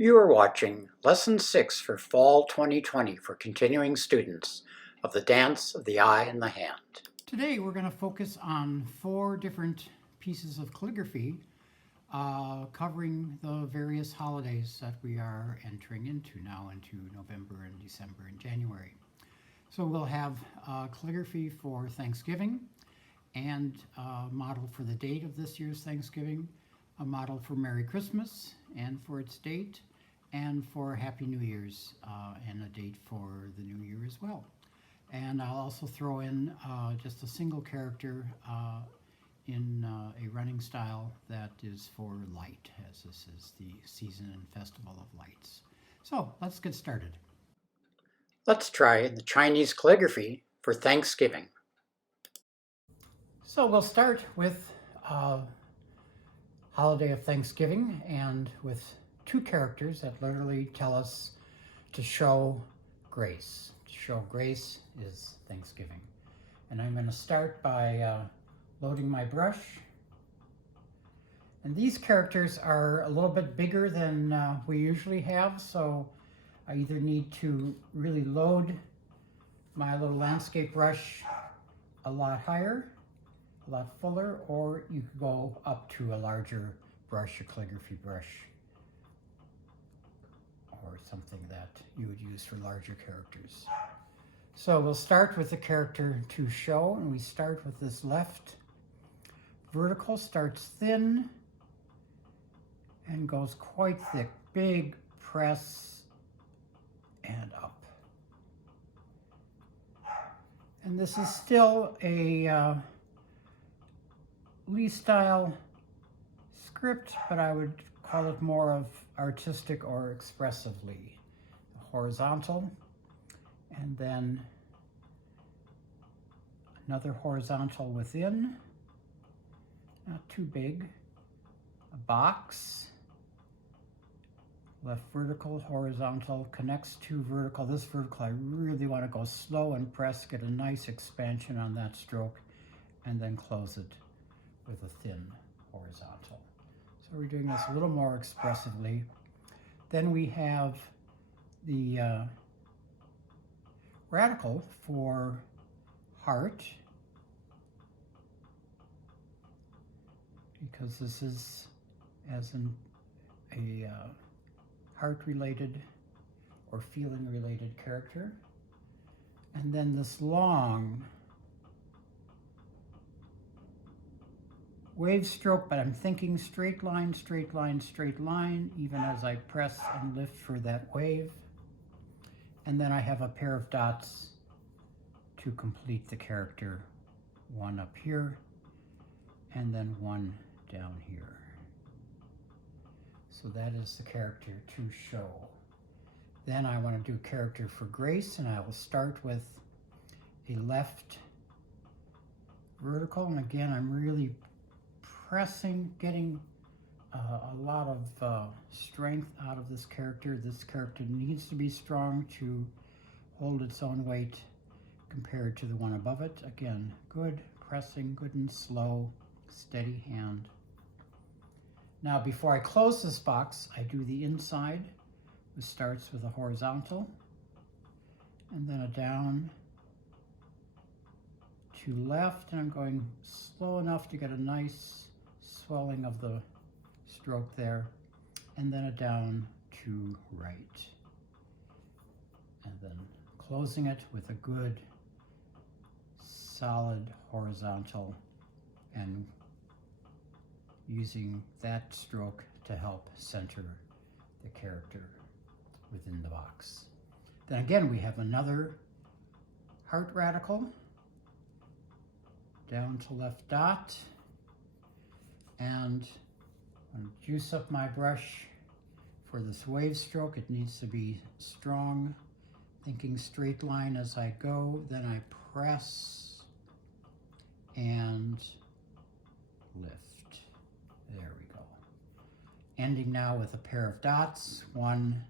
You are watching Lesson 6 for Fall 2020 for continuing students of the Dance of the Eye and the Hand. Today we're going to focus on 4 different pieces of calligraphy covering the various holidays that we are entering into now into November and December and January. So we'll have calligraphy for Thanksgiving and a model for the date of this year's Thanksgiving, a model for Merry Christmas and for its date, and for Happy New Year's and a date for the New Year as well. And I'll also throw in just a single character in a running style that is for light, as this is the season and festival of lights. So let's get started. Let's try the Chinese calligraphy for Thanksgiving. So we'll start with holiday of Thanksgiving and with 2 characters that literally tell us to show grace. To show grace is Thanksgiving. And I'm going to start by loading my brush. And these characters are a little bit bigger than we usually have, so I either need to really load my little landscape brush a lot higher, a lot fuller, or you could go up to a larger brush, a calligraphy brush, or something that you would use for larger characters. So we'll start with the character to show, and we start with this left vertical, starts thin and goes quite thick, big press and up. And this is still a Lee style script, but I would call it more of artistic or expressively. Horizontal, and then another horizontal within, not too big, a box, left vertical, horizontal, connects to vertical. This vertical, I really want to go slow and press, get a nice expansion on that stroke, and then close it with a thin horizontal. So we're doing this a little more expressively. Then we have the radical for heart, because this is as in a heart-related or feeling-related character. And then this long wave stroke, but I'm thinking straight line, straight line, straight line, even as I press and lift for that wave. And then I have a pair of dots to complete the character, one up here, and then one down here. So that is the character to show. Then I want to do character for grace, and I will start with a left vertical. And again, I'm really pressing, getting a lot of strength out of this character. This character needs to be strong to hold its own weight compared to the one above it. Again, good pressing, good and slow, steady hand. Now, before I close this box, I do the inside, which starts with a horizontal, and then a down to left, and I'm going slow enough to get a nice swelling of the stroke there, and then a down to right. And then closing it with a good solid horizontal, and using that stroke to help center the character within the box. Then again, we have another heart radical, down to left dot, and I'm going to juice up my brush for this wave stroke. It needs to be strong, thinking straight line as I go. Then I press and lift. There we go. Ending now with a pair of dots, one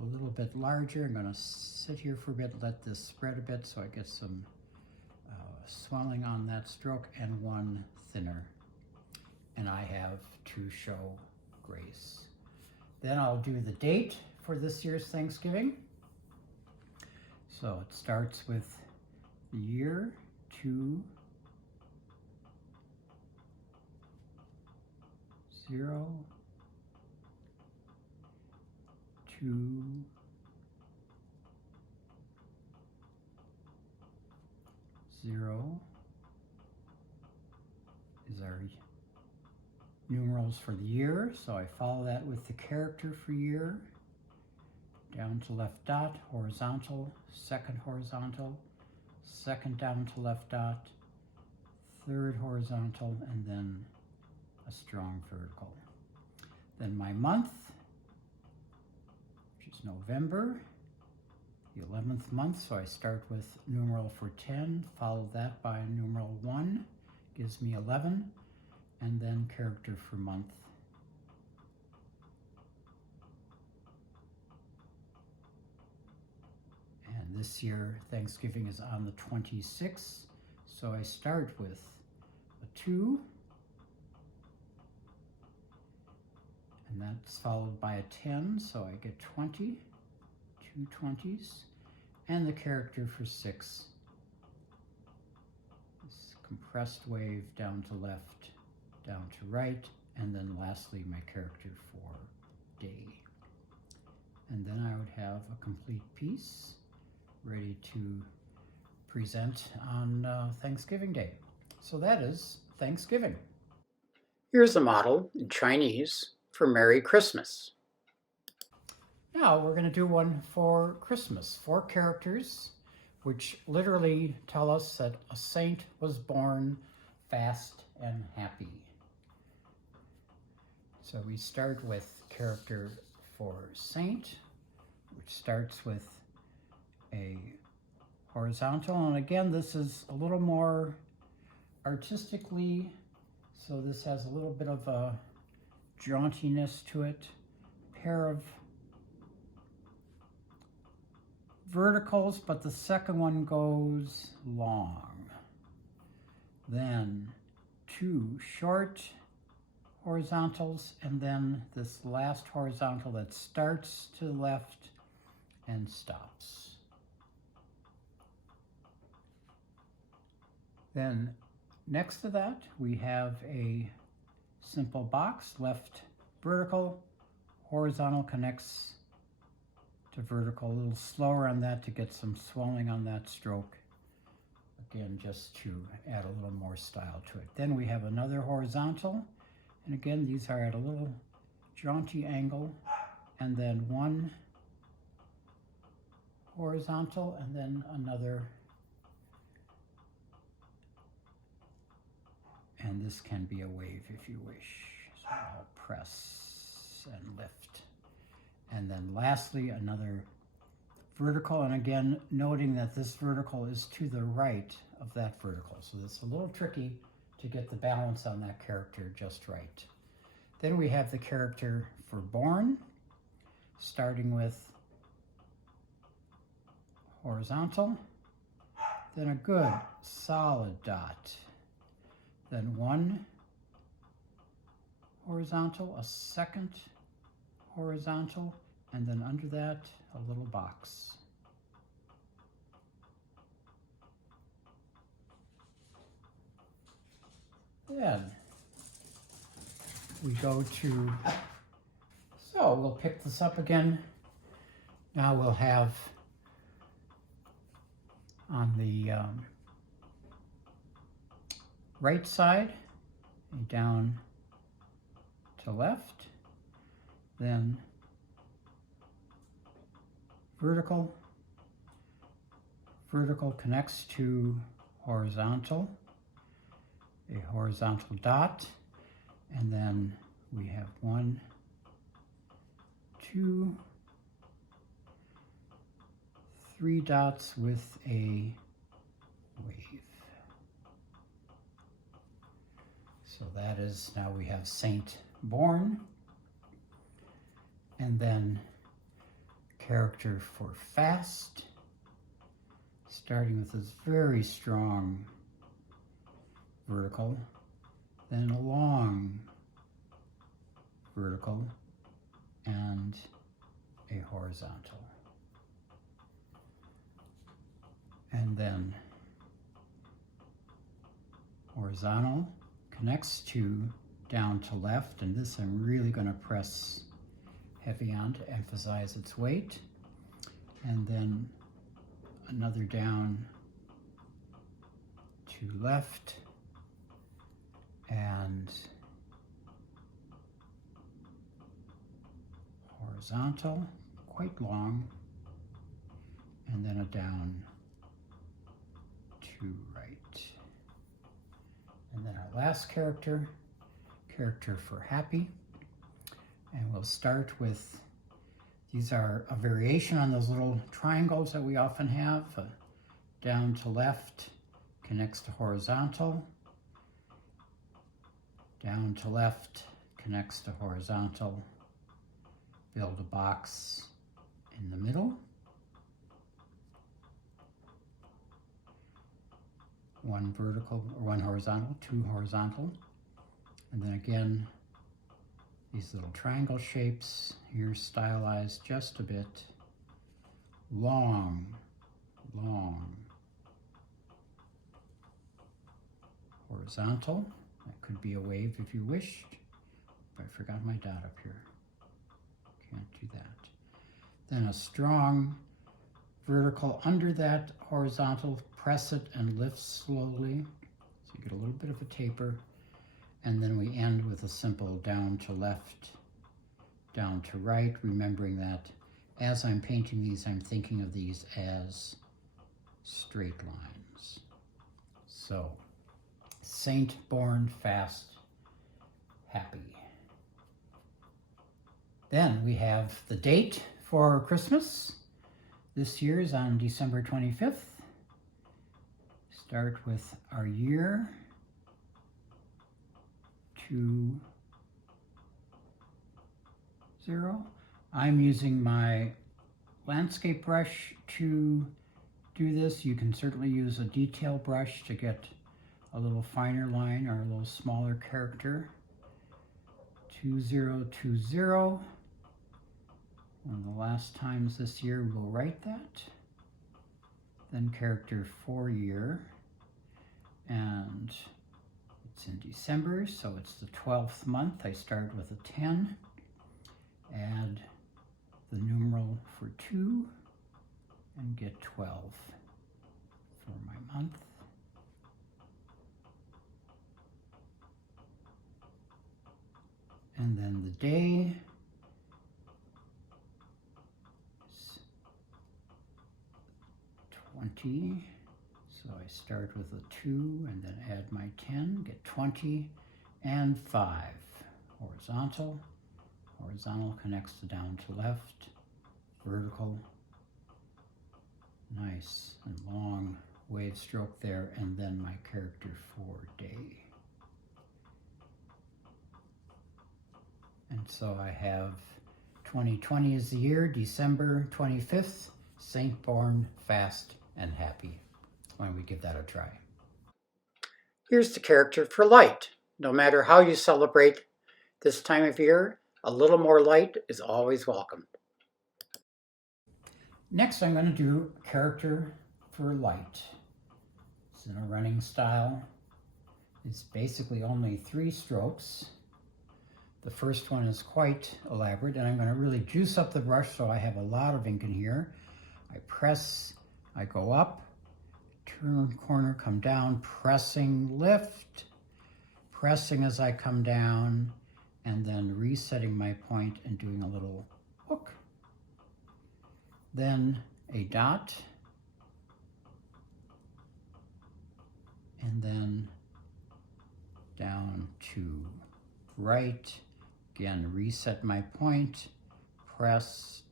a little bit larger. I'm going to sit here for a bit, let this spread a bit so I get some swelling on that stroke, and one thinner. And I have to show grace. Then I'll do the date for this year's Thanksgiving. So it starts with the year 2, 0, 2, 0 is our numerals for the year. So I follow that with the character for year. Down to left dot, horizontal, second down to left dot, third horizontal, and then a strong vertical. Then my month, which is November, the 11th month, so I start with numeral for 10, follow that by numeral 1, gives me 11, and then character for month. And this year, Thanksgiving is on the 26th, so I start with a 2, and that's followed by a 10, so I get 20, 2 20s, and the character for 6. This compressed wave down to left, down to right, and then lastly my character for day. And then I would have a complete piece ready to present on Thanksgiving Day. So that is Thanksgiving. Here's a model in Chinese for Merry Christmas. Now we're going to do one for Christmas. 4 characters which literally tell us that a saint was born fast and happy. So we start with character for saint, which starts with a horizontal, and again this is a little more artistically, so this has a little bit of a jauntiness to it. Pair of verticals, but the second one goes long. Then 2 short horizontals, and then this last horizontal that starts to the left and stops. Then next to that, we have a simple box, left vertical, horizontal connects to vertical, a little slower on that to get some swelling on that stroke. Again, just to add a little more style to it. Then we have another horizontal, and again, these are at a little jaunty angle, and then 1 horizontal, and then another. And this can be a wave if you wish. So I'll press and lift. And then lastly, another vertical. And again, noting that this vertical is to the right of that vertical. So it's a little tricky to get the balance on that character just right. Then we have the character for born, starting with horizontal, then a good solid dot. Then 1 horizontal, a second horizontal, and then under that, a little box. Then we go to, so we'll pick this up again. Now we'll have on the right side, down to left, then vertical connects to horizontal, a horizontal dot, and then we have 1, 2, 3 dots with a wave. So that is, now we have Saint born, and then character for fast, starting with this very strong vertical, then a long vertical, and a horizontal. And then horizontal connects to down to left, and this I'm really going to press heavy on to emphasize its weight. And then another down to left, and horizontal, quite long, and then a down to right. And then our last character for happy. And we'll start with, these are a variation on those little triangles that we often have. Down to left connects to horizontal. Down to left connects to horizontal. Build a box in the middle. One vertical, or one horizontal, two horizontal. And then again, these little triangle shapes, here stylized just a bit. Long, long. Horizontal, that could be a wave if you wished. I forgot my dot up here. Can't do that. Then a strong vertical under that horizontal, press it and lift slowly. So you get a little bit of a taper. And then we end with a simple down to left, down to right, remembering that as I'm painting these, I'm thinking of these as straight lines. So, saint born fast, happy. Then we have the date for Christmas. This year is on December 25th. Start with our year. 2, 0. I'm using my landscape brush to do this. You can certainly use a detail brush to get a little finer line or a little smaller character. 2020. One of the last times this year we'll write that. Then character for year. And it's in December, so it's the 12th month. I start with a 10, add the numeral for 2, and get 12 for my month. And then the day is 20. So I start with a 2 and then add my 10, get 20 and 5. Horizontal. Horizontal connects to down to left. Vertical. Nice and long wave stroke there, and then my character for day. And so I have 2020 is the year, December 25th, saint born fast and happy. Why don't we give that a try? Here's the character for light. No matter how you celebrate this time of year, a little more light is always welcome. Next, I'm going to do character for light. It's in a running style. It's basically only 3 strokes. The first one is quite elaborate, and I'm going to really juice up the brush so I have a lot of ink in here. I press, I go up, turn corner, come down, pressing, lift, pressing as I come down, and then resetting my point and doing a little hook. Then a dot, and then down to right. Again, reset my point, press,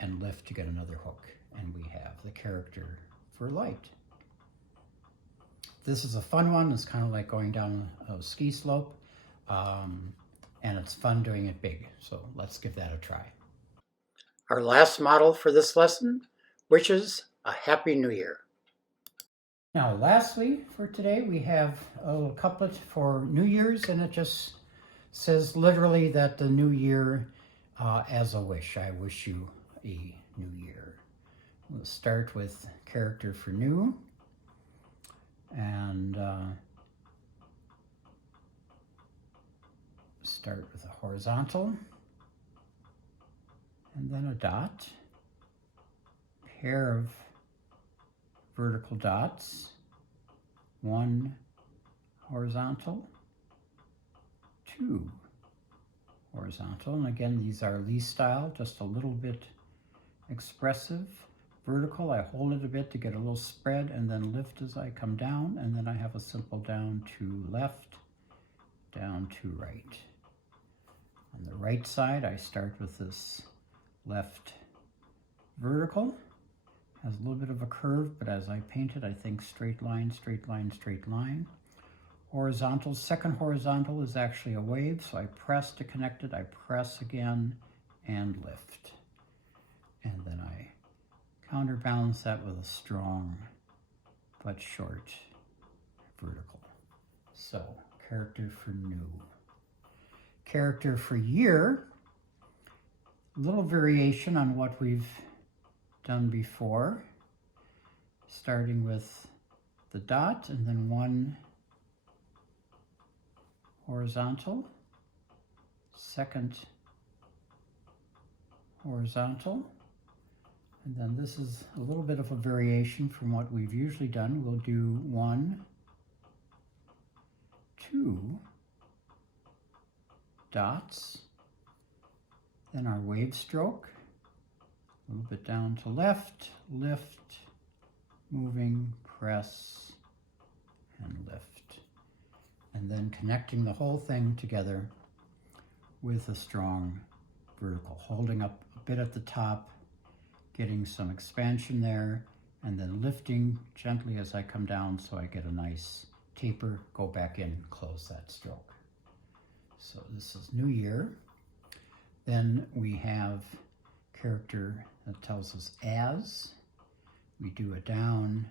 and lift to get another hook. And we have the character for light. This is a fun one. It's kind of like going down a ski slope. And it's fun doing it big. So let's give that a try. Our last model for this lesson wishes a Happy New Year. Now, lastly, for today, we have a little couplet for New Year's, and it just says literally that the new year As a wish, I wish you a new year. We'll start with character for new, and start with a horizontal, and then a dot, pair of vertical dots, one horizontal, two horizontal, and again these are Lee style, just a little bit expressive. Vertical, I hold it a bit to get a little spread and then lift as I come down, and then I have a simple down to left, down to right. On the right side, I start with this left vertical. Has a little bit of a curve, but as I paint it, I think straight line, straight line, straight line. Horizontal, second horizontal is actually a wave, so I press to connect it, I press again and lift. And then I counterbalance that with a strong but short vertical. So, character for new. Character for year, a little variation on what we've done before, starting with the dot and then one horizontal, second horizontal, and then this is a little bit of a variation from what we've usually done. We'll do one, two dots, then our wave stroke, a little bit down to left, lift, moving, press, and lift. And then connecting the whole thing together with a strong vertical, holding up a bit at the top, getting some expansion there, and then lifting gently as I come down so I get a nice taper, go back in, close that stroke. So this is New Year. Then we have character that tells us as. We do a down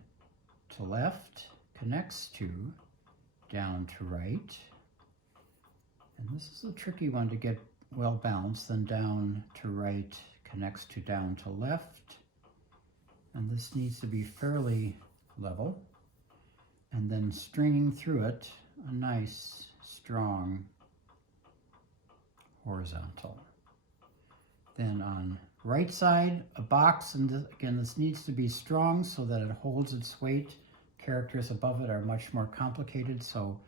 to left, connects to down to right. And this is a tricky one to get well balanced. Then down to right, connects to down to left. And this needs to be fairly level. And then stringing through it, a nice, strong horizontal. Then on right side, a box, and this, again, this needs to be strong so that it holds its weight. Characters above it are much more complicated, so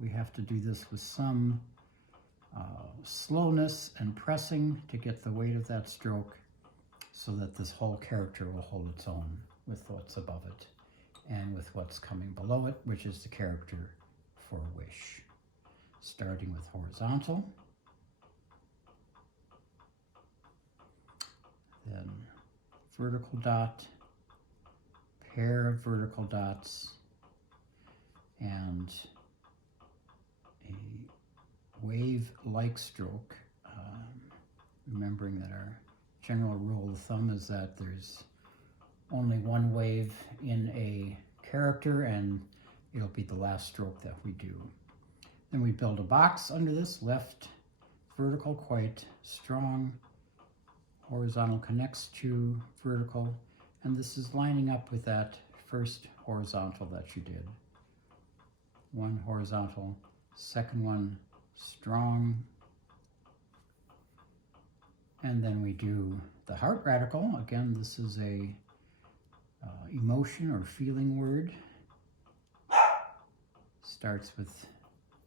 we have to do this with some slowness and pressing to get the weight of that stroke so that this whole character will hold its own with what's above it and with what's coming below it, which is the character for wish. Starting with horizontal, then vertical dot, pair of vertical dots, and a wave-like stroke, remembering that our general rule of thumb is that there's only one wave in a character, and it'll be the last stroke that we do. Then we build a box under this, left vertical, quite strong, horizontal connects to vertical, and this is lining up with that first horizontal that you did. One horizontal, second one strong, and then we do the heart radical. Again, this is a emotion or feeling word. Starts with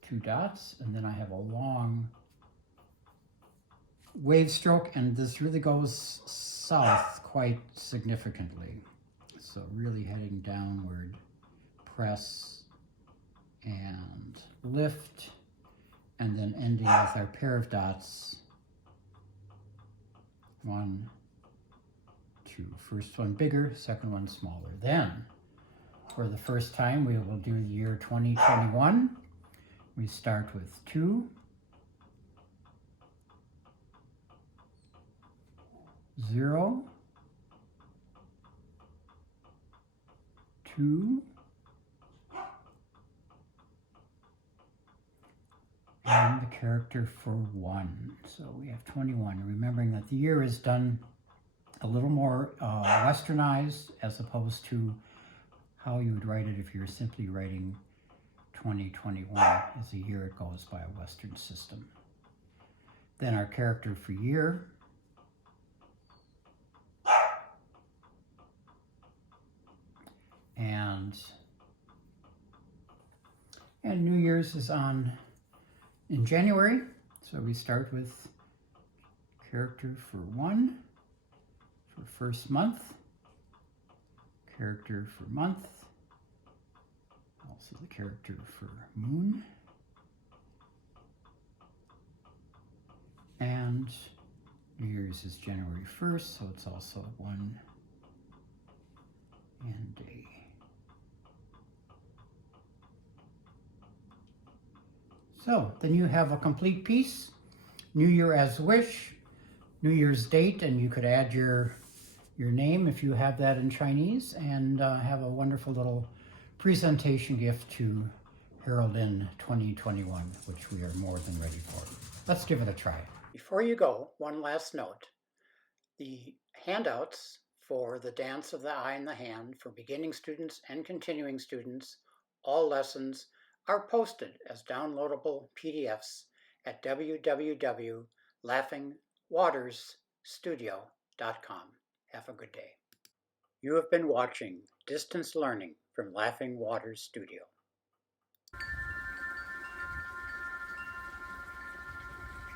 two dots, and then I have a long wave stroke, and this really goes south quite significantly. So really heading downward, press and lift, and then ending with our pair of dots. One, two. First one bigger, second one smaller. Then, for the first time, we will do the year 2021. We start with 2, 0, 2, and the character for 1. So we have 21. Remembering that the year is done a little more westernized as opposed to how you would write it if you were simply writing 2021 as a year. It goes by a Western system. Then our character for year. And New Year's is in January. So we start with character for 1 for first month, character for month, also the character for moon, and New Year's is January 1st, so it's also 1 and day. So then you have a complete piece, New Year as wish, New Year's date, and you could add your name if you have that in Chinese, and have a wonderful little presentation gift to herald in 2021, which we are more than ready for. Let's give it a try. Before you go, one last note. The handouts for the Dance of the Eye and the Hand for beginning students and continuing students, all lessons, are posted as downloadable PDFs at www.laughingwatersstudio.com. Have a good day. You have been watching Distance Learning from Laughing Waters Studio.